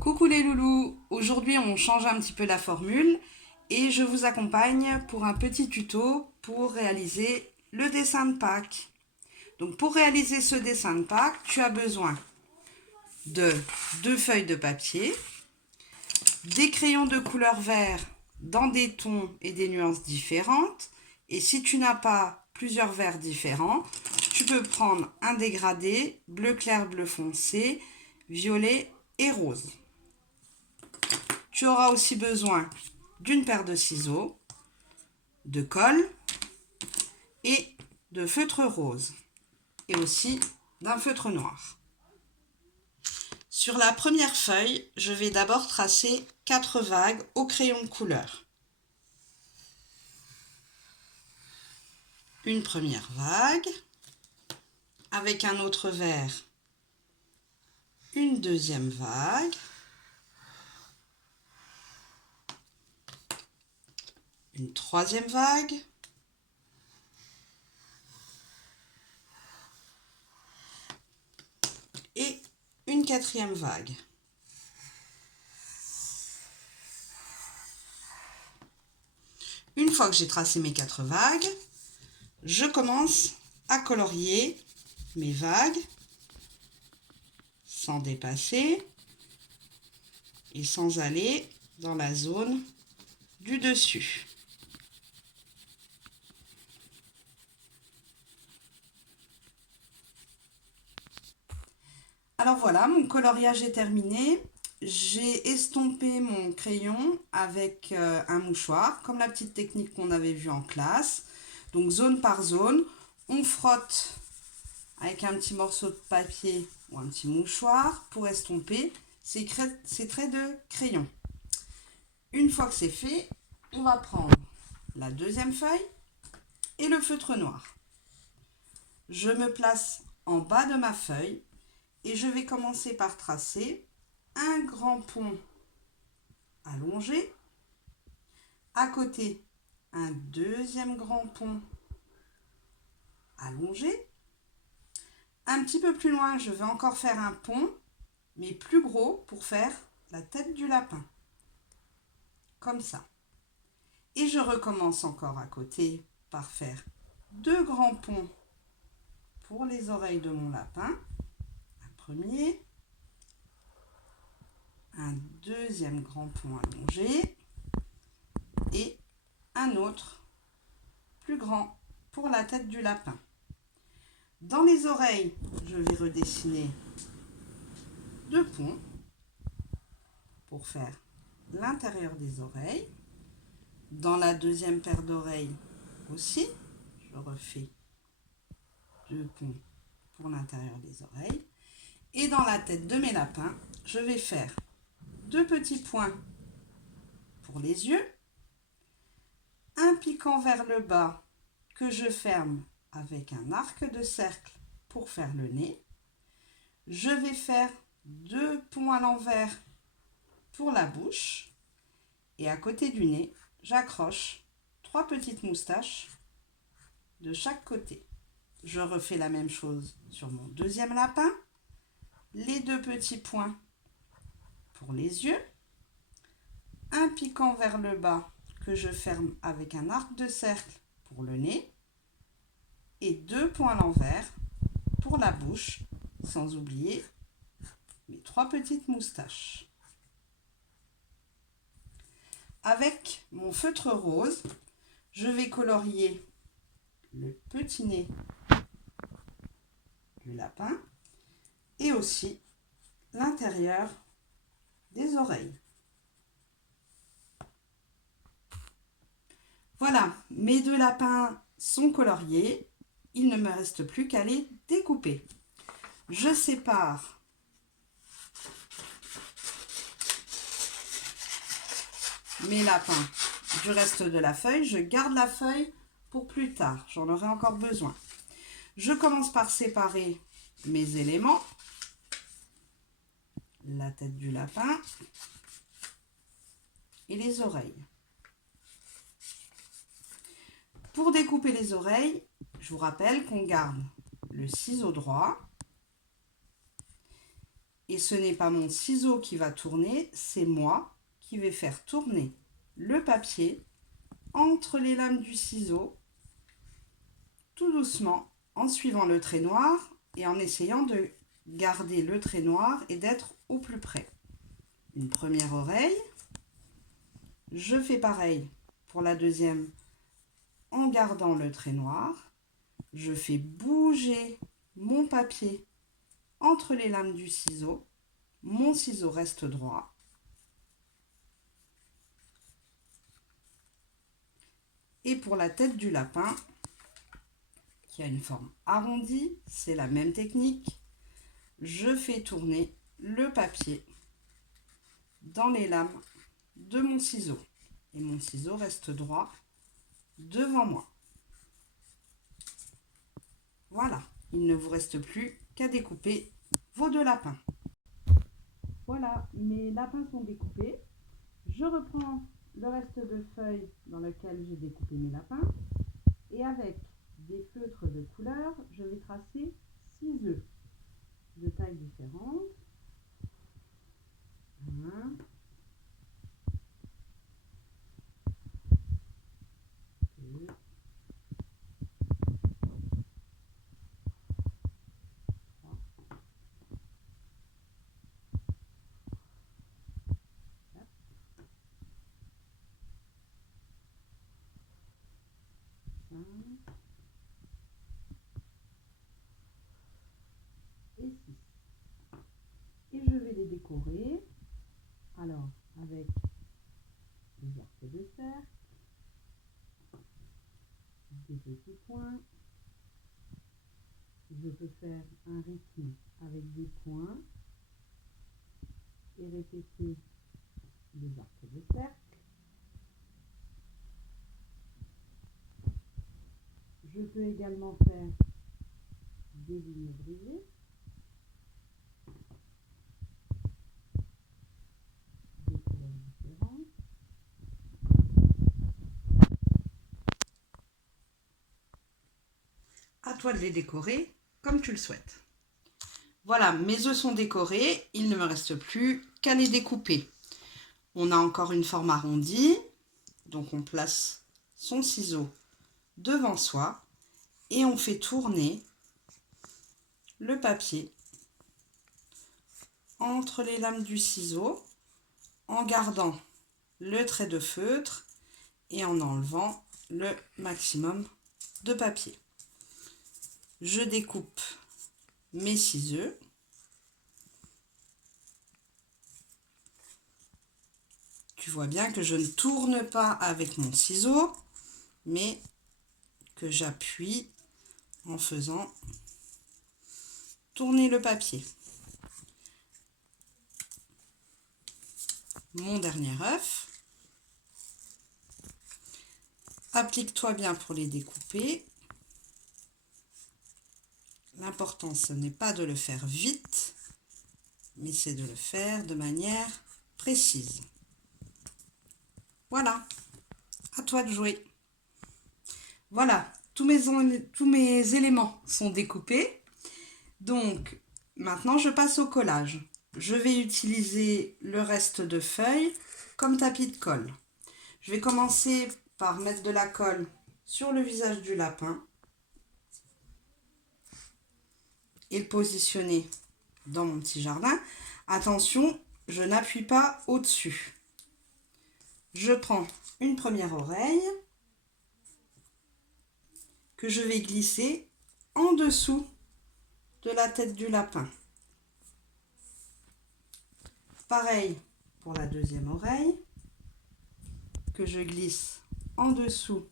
Coucou les loulous, aujourd'hui on change un petit peu la formule et je vous accompagne pour un petit tuto pour réaliser le dessin de Pâques. Donc pour réaliser ce dessin de Pâques, tu as besoin de 2 feuilles de papier, des crayons de couleur vert dans des tons et des nuances différentes, et si tu n'as pas plusieurs verts différents, tu peux prendre un dégradé bleu clair, bleu foncé, violet et rose. Tu auras aussi besoin d'une paire de ciseaux, de colle et de feutre rose et aussi d'un feutre noir. Sur la première feuille, je vais d'abord tracer 4 vagues au crayon de couleur. Une première vague, avec un autre vert, une deuxième vague, une troisième vague, et une quatrième vague. Une fois que j'ai tracé mes 4 vagues, je commence à colorier mes vagues sans dépasser et sans aller dans la zone du dessus. Alors voilà, mon coloriage est terminé. J'ai estompé mon crayon avec un mouchoir, comme la petite technique qu'on avait vue en classe. Donc zone par zone, on frotte avec un petit morceau de papier ou un petit mouchoir pour estomper ces traits de crayon. Une fois que c'est fait, on va prendre la deuxième feuille et le feutre noir. Je me place en bas de ma feuille et je vais commencer par tracer un grand pont allongé. À côté, un deuxième grand pont allongé. Un petit peu plus loin, je vais encore faire un pont, mais plus gros pour faire la tête du lapin. Comme ça. Et je recommence encore à côté par faire 2 grands ponts pour les oreilles de mon lapin. Un premier, un deuxième grand pont allongé et un autre plus grand pour la tête du lapin. Dans les oreilles, je vais redessiner 2 ponts pour faire l'intérieur des oreilles. Dans la deuxième paire d'oreilles aussi, je refais 2 ponts pour l'intérieur des oreilles. Et dans la tête de mes lapins, je vais faire 2 petits points pour les yeux, un piquant vers le bas que je ferme avec un arc de cercle pour faire le nez. Je vais faire 2 ponts à l'envers pour la bouche. Et à côté du nez, j'accroche 3 petites moustaches de chaque côté. Je refais la même chose sur mon deuxième lapin. Les 2 petits points pour les yeux. Un piquant vers le bas que je ferme avec un arc de cercle pour le nez. Et 2 points à l'envers pour la bouche, sans oublier mes 3 petites moustaches. Avec mon feutre rose, je vais colorier le petit nez du lapin et aussi l'intérieur des oreilles. Voilà, mes 2 lapins sont coloriés. Il ne me reste plus qu'à les découper. Je sépare mes lapins du reste de la feuille. Je garde la feuille pour plus tard. J'en aurai encore besoin. Je commence par séparer mes éléments. La tête du lapin et les oreilles. Pour découper les oreilles, je vous rappelle qu'on garde le ciseau droit Et ce n'est pas mon ciseau qui va tourner, c'est moi qui vais faire tourner le papier entre les lames du ciseau, tout doucement, en suivant le trait noir et en essayant de garder le trait noir et d'être au plus près. Une première oreille. Je fais pareil pour la deuxième en gardant le trait noir. Je fais bouger mon papier entre les lames du ciseau. Mon ciseau reste droit. Et pour la tête du lapin, qui a une forme arrondie, c'est la même technique. Je fais tourner le papier dans les lames de mon ciseau. Et mon ciseau reste droit devant moi. Voilà, il ne vous reste plus qu'à découper vos 2 lapins. Voilà, mes lapins sont découpés. Je reprends le reste de feuilles dans lequel j'ai découpé mes lapins. Et avec des feutres de couleur, je vais tracer 6 œufs de tailles différentes. 1, 2, 3, 4, 5 et 6. Et je vais les décorer. Alors, avec des arcs de cercle, des petits points. Je peux faire un rythme avec des points et répéter des arcs de cercle. Je peux également faire des lignes brisées. Des couleurs différentes. À toi de les décorer comme tu le souhaites. Voilà, mes œufs sont décorés, il ne me reste plus qu'à les découper. On a encore une forme arrondie, donc on place son ciseau devant soi et on fait tourner le papier entre les lames du ciseau en gardant le trait de feutre et en enlevant le maximum de papier. Je découpe mes 6 œufs. Tu vois bien que je ne tourne pas avec mon ciseau, mais que j'appuie en faisant tourner le papier. Mon dernier œuf. Applique-toi bien pour les découper. L'important, ce n'est pas de le faire vite, mais c'est de le faire de manière précise. Voilà, à toi de jouer. Voilà, tous mes éléments sont découpés. Donc, maintenant, je passe au collage. Je vais utiliser le reste de feuilles comme tapis de colle. Je vais commencer par mettre de la colle sur le visage du lapin et le positionner dans mon petit jardin. Attention, je n'appuie pas au-dessus. Je prends une première oreille que je vais glisser en dessous de la tête du lapin. Pareil pour la deuxième oreille que je glisse en dessous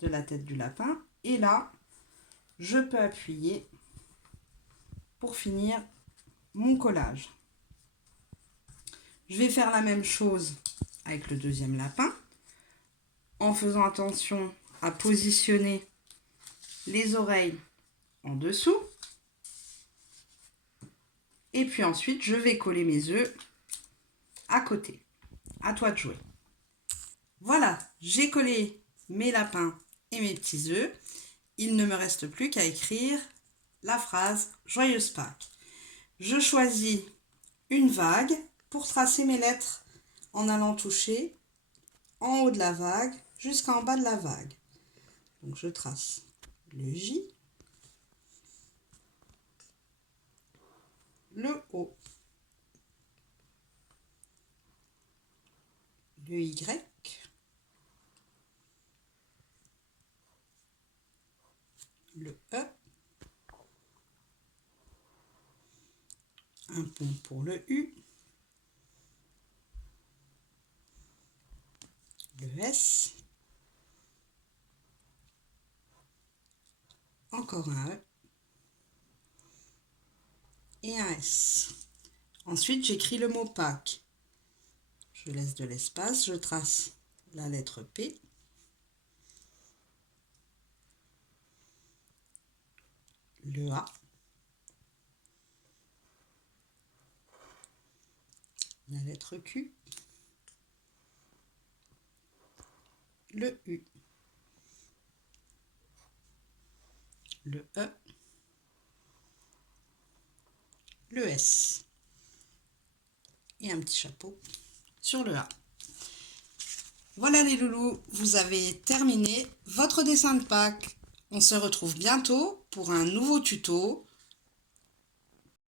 de la tête du lapin. Et là, je peux appuyer pour finir mon collage. Je vais faire la même chose avec le deuxième lapin en faisant attention à positionner les oreilles en dessous. Et puis ensuite, je vais coller mes œufs à côté. À toi de jouer. Voilà, j'ai collé mes lapins et mes petits œufs. Il ne me reste plus qu'à écrire la phrase « Joyeuse Pâques ». Je choisis une vague pour tracer mes lettres en allant toucher en haut de la vague jusqu'en bas de la vague. Donc je trace le J, le O, le Y, le E, un pont pour le U, le S, encore un E et un S. Ensuite, j'écris le mot Pâques. Je laisse de l'espace, je trace la lettre P, le A, la lettre Q, le U, le E, le S et un petit chapeau sur le A. Voilà les loulous, vous avez terminé votre dessin de Pâques. On se retrouve bientôt pour un nouveau tuto